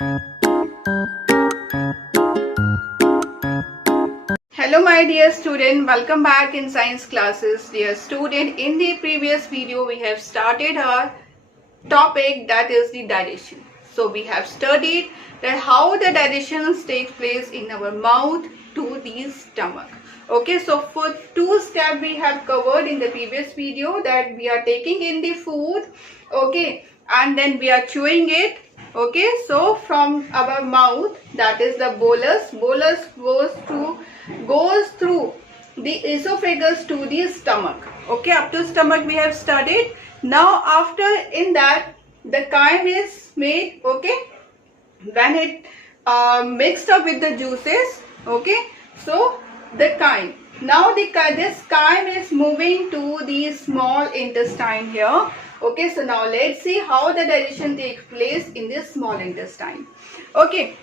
Hello my dear student, welcome back in science classes. Dear student, in the previous video we have started our topic, that is the digestion. So we have studied that how the digestion takes place in our mouth to the stomach. Okay, so for two steps we have covered in the previous video, that we are taking in the food, okay, and then we are chewing it. Okay, so from our mouth, that is the bolus goes through the esophagus to the stomach. Okay, up to stomach we have studied. Now after in that the chyme is made, okay, when it mixed up with the juices, okay, so the chyme, now this chyme is moving to the small intestine here. Okay, so now let's see how the digestion takes place in the small intestine. Okay,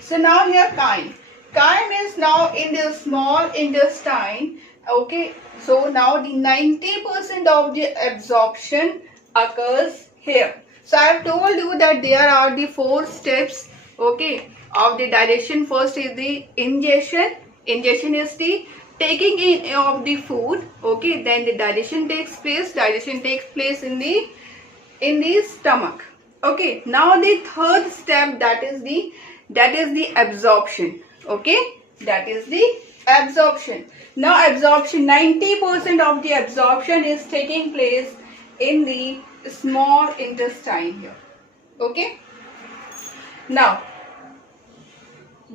so now here chyme is now in the small intestine. Okay, so now the 90% of the absorption occurs here. So I have told you that there are the 4 steps, okay, of the digestion. First is the ingestion. Ingestion is the taking in of the food. Okay, then the digestion takes place. Digestion takes place in the stomach. Okay, now the third step, that is the absorption. Okay, that is the absorption. Now absorption, 90% of the absorption is taking place in the small intestine here. Okay, now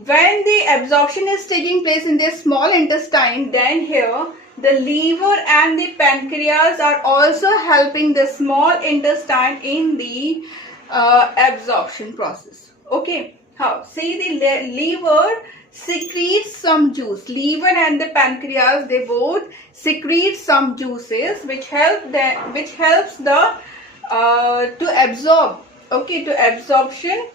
when the absorption is taking place in the small intestine, then here the liver and the pancreas are also helping the small intestine in the absorption process. Okay, how? See, the liver secretes some juice. Liver and the pancreas, they both secrete some juices which helps the to absorb, okay, to absorption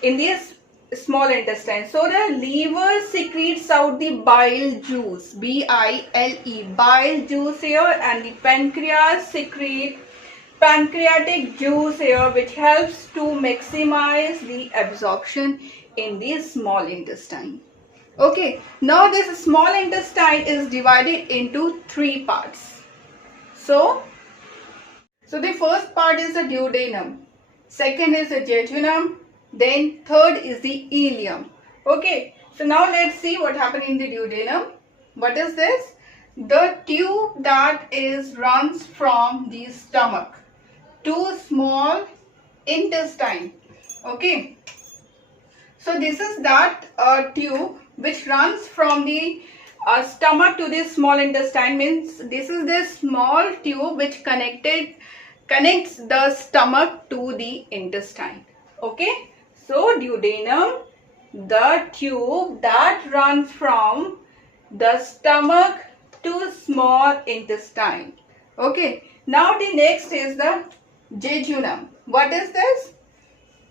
in this small intestine. So the liver secretes out the bile juice, B-I-L-E, bile juice here, and the pancreas secrete pancreatic juice here, which helps to maximize the absorption in the small intestine. Okay, now this small intestine is divided into 3 parts. So the first part is the duodenum, second is the jejunum, then third is the ileum. Okay, so now let's see what happened in the duodenum. What is this? The tube that runs from the stomach to small intestine. Okay, so this is that tube which runs from the stomach to the small intestine. Means this is the small tube which connects the stomach to the intestine. Okay, so duodenum, the tube that runs from the stomach to small intestine. Okay, now the next is the jejunum. What is this?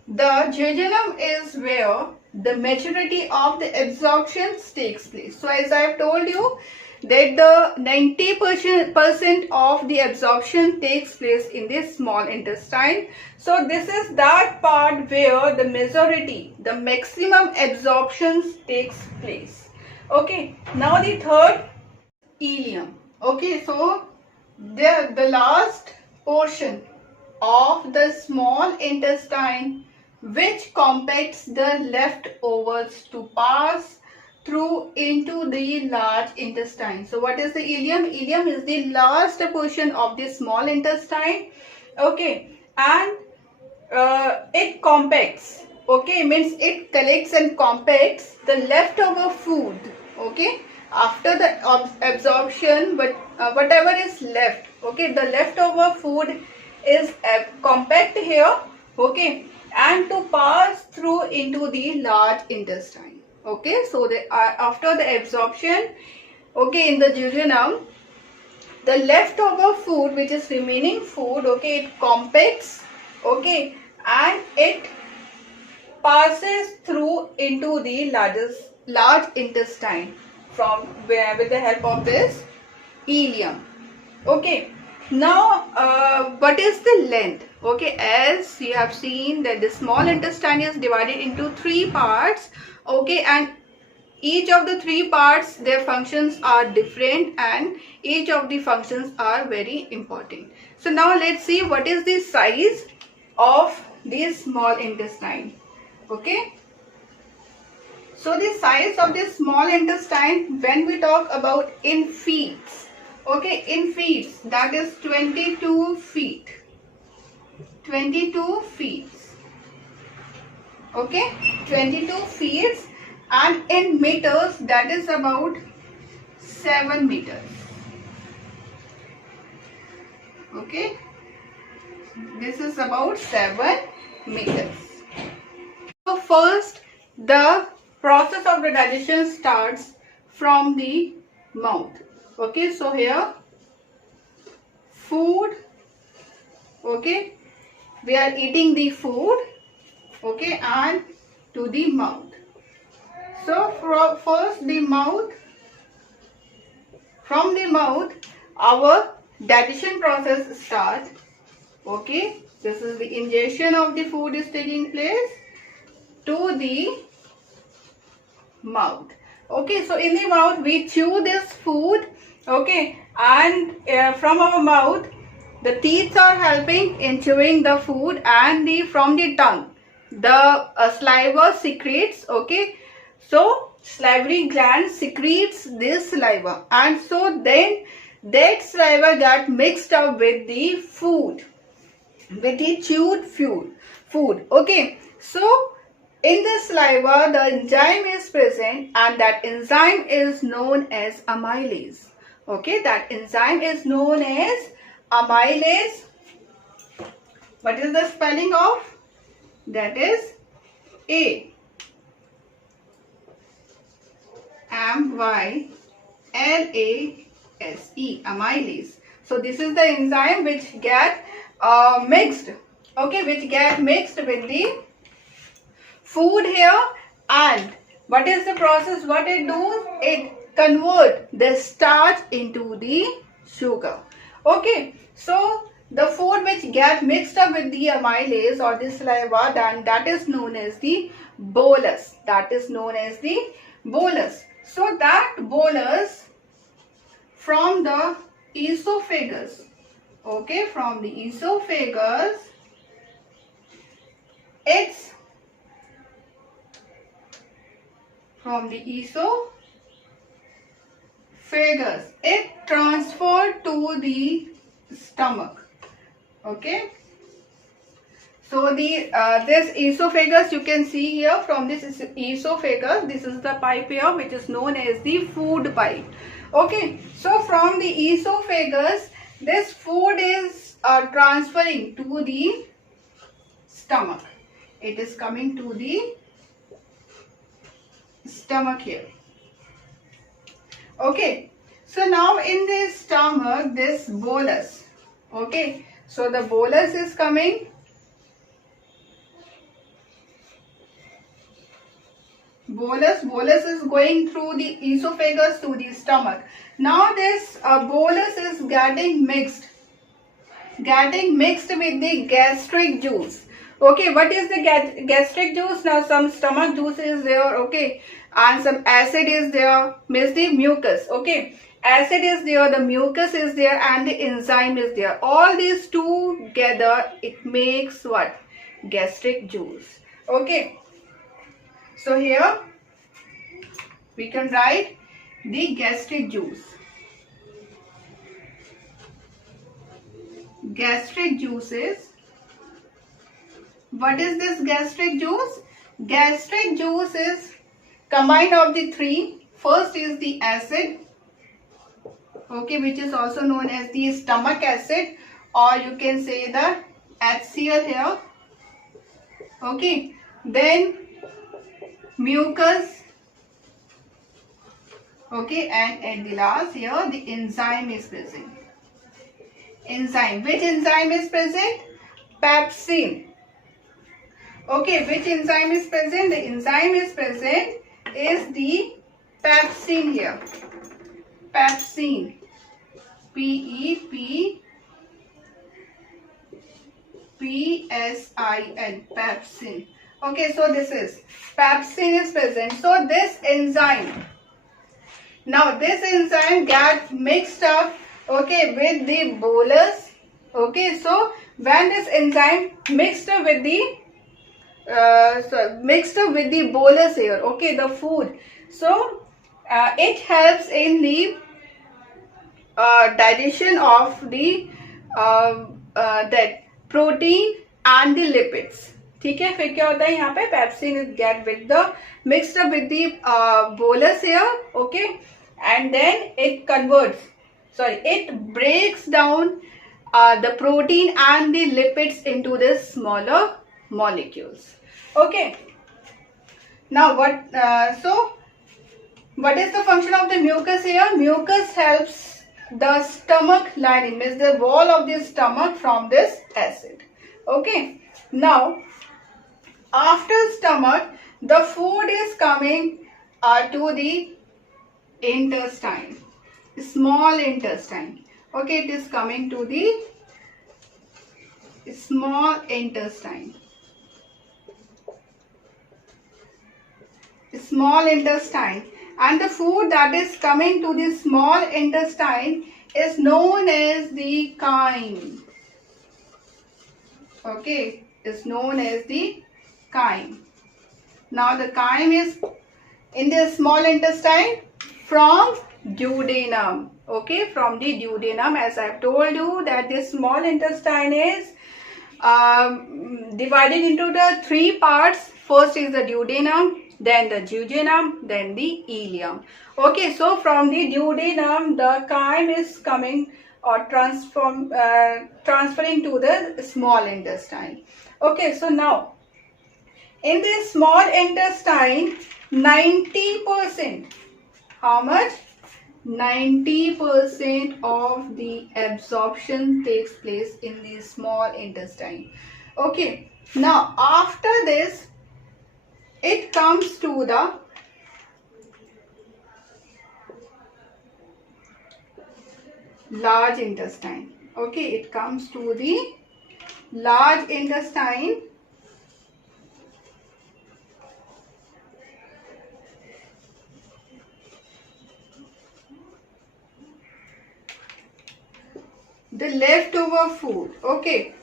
The jejunum is where the majority of the absorption takes place. So as I have told you that the 90% of the absorption takes place in the small intestine. So this is that part where the majority, the maximum absorption takes place. Okay, now the third, ileum. Okay, so the last portion of the small intestine which compacts the leftovers to pass through into the large intestine. So what is the ileum? Ileum is the last portion of the small intestine. Okay, and it compacts. Okay, means it collects and compacts the leftover food. Okay, after the absorption, but whatever is left, okay, the leftover food is compact here. Okay, and to pass through into the large intestine. Okay, so after the absorption, okay, in the jejunum, the leftover food, which is remaining food, okay, it compacts, okay, and it passes through into the large intestine from where, with the help of this ileum. Okay, now what is the length? Okay, as you have seen that the small intestine is divided into 3 parts. Okay, and each of the 3 parts, their functions are different and each of the functions are very important. So now let's see what is the size of this small intestine. Okay. So the size of this small intestine, when we talk about in feet, okay, in feet, that is 22 feet. 22 feet. Okay, 22 feet, and in meters, that is about 7 meters. Okay, this is about 7 meters. So first, the process of the digestion starts from the mouth. Okay, so here food, okay, we are eating the food, okay, and to the mouth. So first the mouth, from the mouth our digestion process starts. Okay, this is the ingestion of the food is taking place to the mouth. Okay, so in the mouth we chew this food, okay, and from our mouth the teeth are helping in chewing the food, and from the tongue the saliva secretes. Okay, so salivary gland secretes this saliva, and so then that saliva got mixed up with the food, with the chewed food. Okay, so in the saliva the enzyme is present, and that enzyme is known as amylase. Okay, that enzyme is known as amylase. What is the spelling of? That is AMYLASE, amylase. So this is the enzyme which get mixed, okay, which get mixed with the food here. And what is the process? What it does? It convert the starch into the sugar. Okay, so the food which get mixed up with the amylase or the saliva, then that is known as the bolus. That is known as the bolus. So that bolus from the esophagus, okay, from the esophagus, it's from the esophagus, it transferred to the stomach. Okay, so the this esophagus, you can see here, from this esophagus, this is the pipe here which is known as the food pipe. Okay, so from the esophagus this food is transferring to the stomach. It is coming to the stomach here. Okay, so now in the stomach this bolus, okay, so the bolus is coming. Bolus is going through the esophagus to the stomach. Now this bolus is getting mixed with the gastric juice. Okay, what is the gastric juice? Now some stomach juice is there, okay, and some acid is there, means the mucus. Okay, acid is there, the mucus is there, and the enzyme is there. All these together it makes what? Gastric juice. Okay, so here we can write the gastric juice. Gastric juice is, what is this gastric juice? Gastric juice is combined of the 3. First is the acid, okay, which is also known as the stomach acid, or you can say the HCl here. Okay, then mucus, okay, and at the last here the enzyme is present. Enzyme, which enzyme is present? Pepsin. Okay, which enzyme is present? The enzyme is present is the pepsin here. Pepsin, P-S-I-N, pepsin. Okay, so this is pepsin is present. So this enzyme, now this enzyme get mixed up, okay, with the bolus. Okay, so when this enzyme mixed up with the bolus here, okay, the food, so it helps in the digestion of the that protein and the lipids. ठीक है, फिर क्या होता है यहाँ पे pepsin get with the mixed up with the bolus here, okay, and then it it breaks down the protein and the lipids into the smaller molecules. Okay, now what is the function of the mucus here? Mucus helps the stomach lining, means the wall of the stomach, from this acid. Okay, now after stomach, the food is coming to the intestine, small intestine. Okay, it is coming to the small intestine. Small intestine, and the food that is coming to the small intestine is known as the chyme. Okay, is known as the chyme. Now the chyme is in the small intestine from duodenum. Okay, from the duodenum, as I have told you that the small intestine is divided into the three parts. First is the duodenum, then the jejunum, then the ileum. Okay, so from the duodenum, the chyme is coming or transferring to the small intestine. Okay, so now in the small intestine, 90%, how much? 90% of the absorption takes place in the small intestine. Okay, now after this, it comes to the large intestine. Okay, it comes to the large intestine. The leftover food. Okay,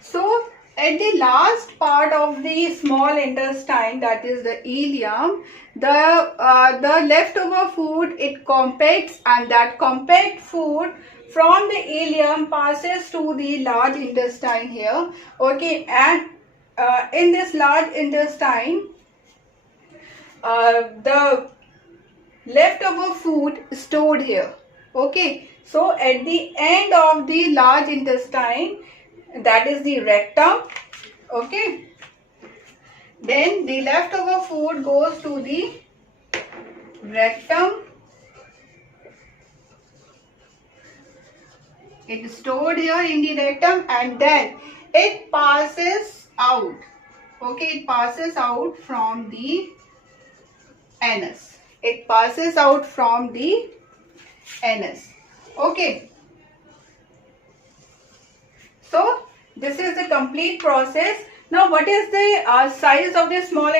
so at the last part of the small intestine, that is the ileum, the leftover food, it compacts, and that compact food from the ileum passes to the large intestine here. Okay, and in this large intestine, the leftover food stored here. Okay, so at the end of the large intestine, that is the rectum. Okay, then the leftover food goes to the rectum. It is stored here in the rectum, and then it passes out. Okay, it passes out from the anus. It passes out from the anus. Okay, so this is the complete process. Now what is the size of the small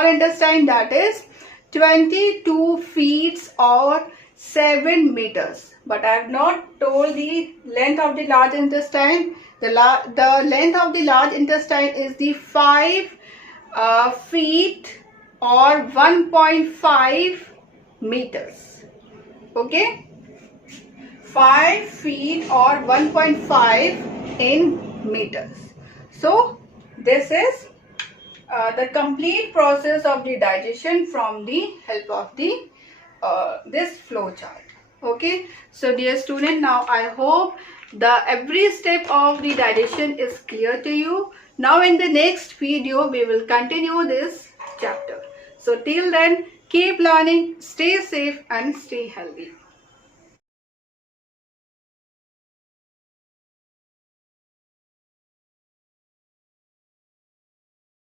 intestine? That is 22 feet or 7 meters. But I have not told the length of the large intestine. The length of the large intestine is the 5 feet or 1.5 meters. Okay, 5 feet or 1.5 in meters. So this is the complete process of the digestion from the help of the this flow chart. Okay, so dear student, now I hope the every step of the digestion is clear to you. Now in the next video we will continue this chapter. So till then, keep learning, stay safe and stay healthy.